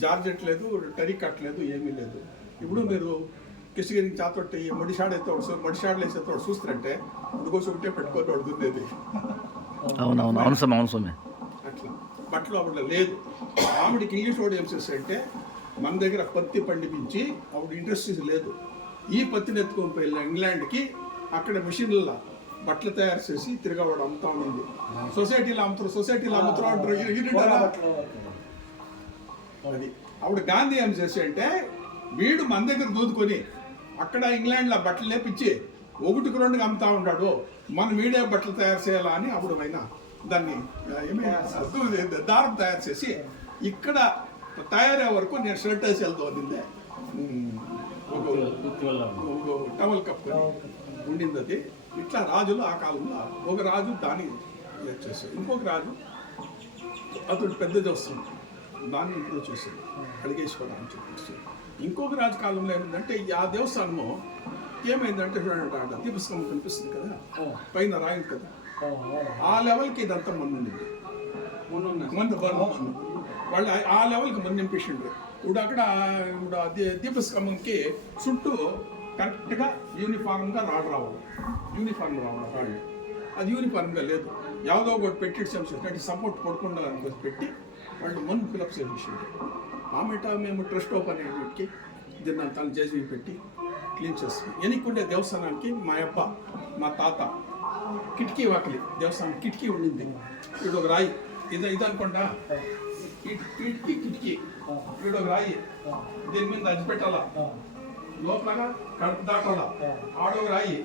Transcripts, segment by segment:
Georgette లేదు, టరీ కట్టలేదు, ఏమీ లేదు. ఇప్పుడు మీరు కిసిగిరికి చాతొట్టి మడిషాడైతే మడిషాడలు వేసేతో చూస్తారంటే అందుకోసం ఉంటే పెట్టుకొని అడుగుతుంది. అవునవును, అవును స్వామి, అవును స్వామి. అట్లా బట్టలు అప్పుడు లేదు. ఆవిడకి ఇంగ్లీష్ వాడు ఏం చేస్తారంటే మన దగ్గర పత్తి పండిపించి ఆవిడ ఇండస్ట్రీస్ లేదు. ఈ పత్తిని ఎత్తుకొని పోయి ఇంగ్లాండ్కి అక్కడ మిషన్లలో బట్టలు తయారు చేసి తిరగవాడు అమ్ముతా ఉంది. సొసైటీలో అమ్ముతారు అంటారు. అది ఆవిడ గాంధీ ఏం చేసి అంటే వీడు మన దగ్గర దూదుకొని అక్కడ ఇంగ్లాండ్లో బట్టలు లేపించి 1-2 అమ్ముతా ఉంటాడు, మనం వీడే బట్టలు తయారు చేయాలా అని అప్పుడు అయినా దాన్ని దారం తయారు చేసి ఇక్కడ తయారయ్యే వరకు నేను షర్ట్ వేసి వెళ్తూ వదిందే. టవల్ కప్ ఉండింది అది. ఇట్లా రాజులు ఆ కాలంలో ఒక రాజు దాన్ని చేశాడు, ఇంకొక రాజు అతడు పెద్దది వస్తుంది దాన్ని ఇంప్రూవ్ చేశాడు, అడిగేశ్వర అని చెప్పేసి. ఇంకొక రాజు కాలంలో ఏమిటంటే ఆ దేవస్థానము ఏమైందంటే చూడండి దీపస్తంభం కనిపిస్తుంది కదా, పైన రాయి కదా, ఆ లెవెల్కి ఇదంతా మొన్నుంది. వాళ్ళు ఆ లెవెల్కి మొన్న నింపేసిండ్రు. ఇప్పుడు అక్కడ ఇప్పుడు దీపస్తంభంకి చుట్టూ కరెక్ట్గా యూనిఫామ్గా రాడు రావాలి, యూనిఫామ్ రావాలి రాళ్ళు. అది యూనిఫామ్గా లేదు, ಯಾವುದೋ ఒకటి పెట్టి అంటే సపోర్ట్ కొడకుండా పెట్టి వాళ్ళు మొన్న ఫిలప్ చేసేసిండ్రు. ఆమెట మేము ట్రస్ట్ ఓపెన్ అయ్యేటికి దీన్ని తను చేసి పెట్టి క్లీన్ చేస్తాం. ఎన్నికుండే దేవస్థానానికి మా అబ్బ మా తాత కిటికీ వాకిలి దేవస్థానం కిటికీ ఉండింది. వీడు ఒక రాయి ఇది అనుకోండా కిటికీ వీడు ఒక రాయి దీని మీద అది పెట్టాలా, లోపలగా కడుపు దాటాలా, ఆడొక రాయి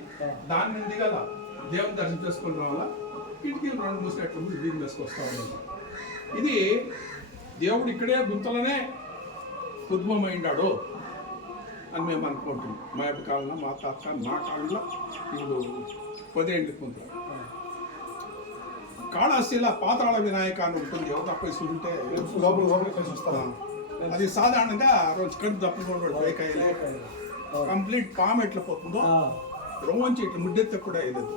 దాని మీద దిగాల, దేవుని దర్శనం చేసుకొని రావాలా, కిటికీలు 2 మూసినట్లు దీన్ని వేసుకొస్తా ఉన్నాం. ఇది దేవుడు ఇక్కడే గుంతలనే ఉద్భవమైండాడు అని మేము అనుకుంటున్నాం. మా యొక్క కాలంలో మా తాత నా కాలంలో ఇప్పుడు 10 ఏళ్ళకి ముందు కాళహస్తిలో పాతాళ వినాయక అని ఉంటుంది. ఎవరు తప్ప ఉంటే అది సాధారణంగా రోజు కడుపు తప్పకుండా బైకాయలే కంప్లీట్ పాము ఎట్లా పోతుందో రోజు ఇట్లా ముద్దెత్త కూడా వేయలేదు.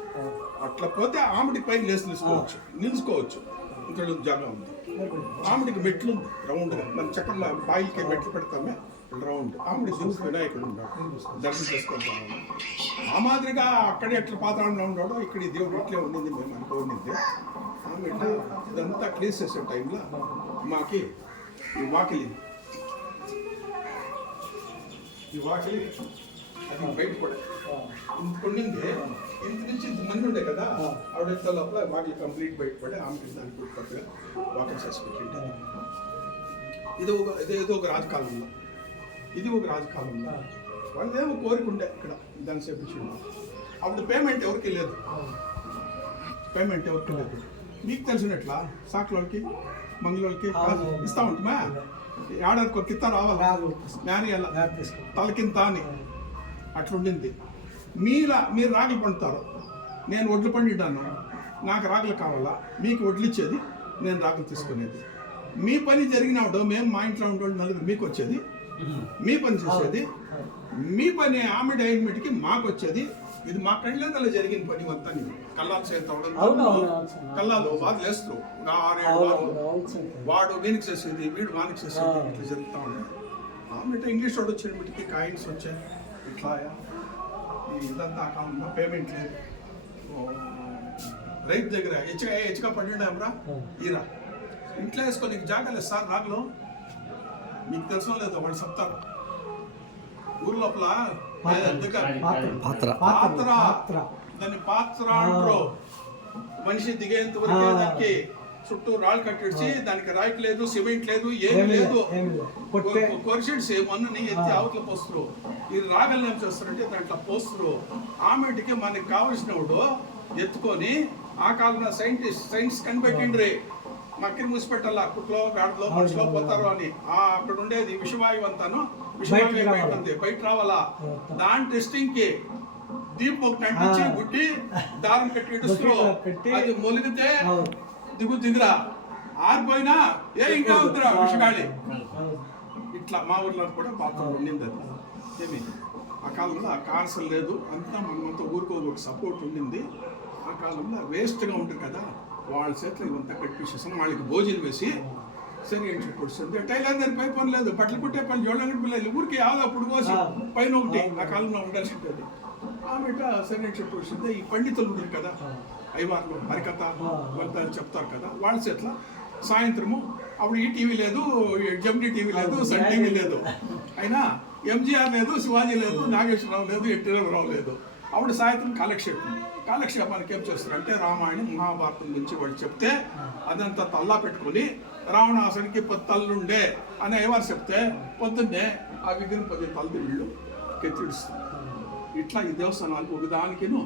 అట్లా పోతే ఆమెటి పైన లేచి నిలుచుకోవచ్చు ఇంకా జాగా ఉంది. ఆమెడికి మెట్లు ఉంది రౌండ్గా, మన చక్కర్ల బాయిలకి మెట్లు పెడతామే రౌండ్. ఆమెడి వినాయకుడు ఉన్నాడు, దర్శనం చేసుకుంటాము. ఆ మాదిరిగా అక్కడే ఎట్లా పాత్రలో ఉన్నాడో ఇక్కడ ఈ దేవుడు ఇట్లే ఉండింది మేము అనుకోండి. ఆమె ఇట్లా ఇదంతా క్లీన్ చేసే టైంలో మాకి ఈ వాకిలి అది బయట కూడా ఇంత ఉండింది. ఇంత నుంచి ఇంత మంది ఉండే కదా, ఆవిడ ఎంత లోపల వాకిలి కంప్లీట్ బయటపడి ఆమెకి దానికి కొత్తగా వాకిలి చేసి పెట్టింది. ఇదేదో ఒక రాజకాలంలో, ఇది ఒక రాజకాలంలో వాళ్ళు ఏమో కోరిక ఉండే ఇక్కడ దాన్ని చేపించింది. అప్పుడు పేమెంట్ ఎవరికి లేదు, మీకు తెలిసినట్లా సాకులకి మంగళోళ్ళకి ఇస్తా ఉంటామా, ఏడాదికి ఒక కిత్త రావాలా మ్యారేజ్ తలకింత అని అట్లుండింది. మీరు రాగలు పండుతారు, నేను వడ్లు పండిడాను, నాకు రాగలు కావాలా, మీకు వడ్లు ఇచ్చేది, నేను రాగలు తీసుకునేది. మీ పని జరిగినప్పుడు మేము మా ఇంట్లో ఉండే నలుగురు మీకు వచ్చేది, మీ పని చేసేది, మీ పని ఆమె డైన్మెంట్కి మాకు వచ్చేది. ఇది మా కళ్ళలో జరిగిన పని మొత్తం. కళ్ళాలు చేస్తాడు, కళ్ళాలు వాదులు వేస్తూ 6-7 వాదులు, వాడు వీనికి చేసేది, వీడు వానికి చేసేది, ఇట్లా జరుగుతూ ఉండేది. ఆమె ఇంగ్లీష్ వాడు వచ్చేటికి కాయిన్స్ వచ్చాయి. ఇట్లా ఇదంతా కాకుండా పేమెంట్ లేదు. రైతు దగ్గర హెచ్చుగా పడినామరా ఈరా ఇంట్లో వేసుకొని నీకు జాగాలేదు సార్ రాగలు, మీకు తెలుసు లేదు వాళ్ళు చెప్తారు. ఊరు లోపల దాన్ని పాత్ర అంటారు. మనిషి దిగేంత వరకు దానికి చుట్టూ రాళ్ళు కట్టించి దానికి రాయికి లేదు, సిమెంట్ లేదు, ఏమి లేదు, కొరిసిడ్స్ మన్నుని ఎత్తి అవతల పోస్తారు. ఈ రాగల్ని ఏం చేస్తారంటే దాంట్లో పోస్తారు. ఆమెటికి మనకి కావలసినప్పుడు ఎత్తుకొని ఆ కాలంలో సైన్స్ కనిపెట్టిండ్రి మక్కిని మూసిపెట్టాల కుట్లో గాడిలో మనుషులో పోతారు అని. అక్కడ ఉండేది విషవాయువు అంతాను, విషవాయువు బయట ఉంది, బయట రావాలా. దాని టెస్టింగ్ కి దీపం ఒకటి అంటించి గుడ్డి దారం కట్టి ఇడుస్తారు. అది మొలిగితే దిగురా, ఆరిపోయినా ఇంకా అవుతురా విషగాళి. ఇట్లా మా ఊర్లో కూడా పాత్ర ఉండింది. అది ఏమి ఆ కాలంలో ఆ కార్సల్ లేదు, అంతా మనమంతా ఊరుకో ఒక సపోర్ట్ ఉండింది. ఆ కాలంలో వేస్ట్గా ఉంటుంది కదా, వాళ్ళ చేతిలో ఇవంతా కట్టించేసాం. వాళ్ళకి భోజనం వేసి సరి అని చెప్పి వస్తుంది టైలర్ దగ్గర పై పని లేదు, బట్టలు కుట్టే పని జోళ్ళంగడి పిల్లలు ఊరికి యాదో అప్పుడు కోసి పైన ఒకటి ఆ కాలంలో ఉండాల్సి ఉంటుంది. ఆమెట సరి అని చెప్పి వస్తుంది. ఈ పండితులు ఉంటారు కదా ఐవార్లు హరికథ కొంత చెప్తారు కదా, వాళ్ళ చేట్ల సాయంత్రము అప్పుడు ఈ టీవీ లేదు, జమినీ టీవీ లేదు, సన్ టీవీ లేదు, అయినా ఎంజీఆర్ లేదు, శివాజీ లేదు, నాగేశ్వరరావు లేదు, ఎన్టీ రామారావు లేదు. అప్పుడు సాయంత్రం కాలక్షేపానికి ఏం చేస్తారంటే రామాయణం మహాభారతం నుంచి వాళ్ళు చెప్తే అదంతా తల్లా పెట్టుకొని రావణాసునికి 10 తల్లుండే అని ఎవరు చెప్తే పొద్దున్నే ఆ విగ్రహం 10 తల్లి వీళ్ళు కెత్తిడుస్తుంది. ఇట్లా ఈ దేవస్థానాలకు ఒకదానికిను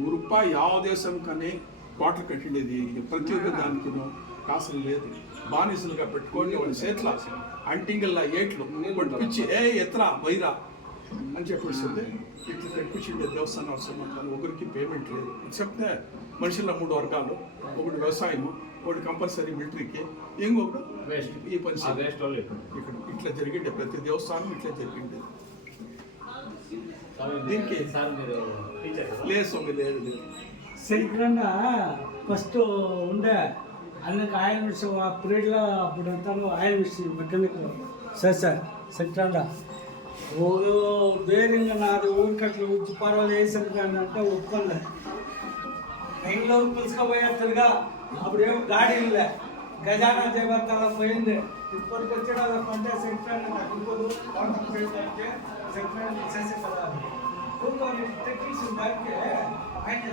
₹1 ಯಾವ దేశం కానీ కోట్లు కట్టిండేది, ప్రతి ఒక్క దానికిను కాసులు లేదు. బానిసలుగా పెట్టుకొని వాళ్ళ చేట్ల అంటింగల్లా ఏట్లు కొట్టిపించి ఎత్రా వైరా అని చెప్పేస్తుంది. ఇట్లా తెప్పించిండే దేవస్థానాలు సంబంధాలు ఒకరికి పేమెంట్ లేదు. చెప్తే మనుషుల 3 వర్గాలు, ఒకటి వ్యవసాయము, ఒకటి కంపల్సరీ మిలిటరీకి, ఇంకొకటి ఈ పని. ఇక్కడ ఇట్లా జరిగిండే ప్రతి దేవస్థానం ఇట్లా జరిగిండే. దీనికి లేదు సెంట్రల్ ఫస్ట్ ఉండే అన్నకు ఆయన విషయం ఆ పీరియడ్లో అప్పుడు అంతాను ఆయన విషయం మెకానిక్ సార్ సెంట్రల్ వేరంగా నాది ఊరికట్లు ఉచ్చి పర్వాలు వేసాను కానీ అంటే ఒప్పుకోలే. బెంగళూరు పిలుచుకోపోయా తిరిగా అప్పుడేమో గాడీలే గజానా జయవర్తాల పోయింది. ఇప్పటికి వచ్చాడు పంటే సెంట్రల్ ఇంకోదు సెంట్రల్ చేసే కదా టెక్నీషియన్ దానికి ఆయన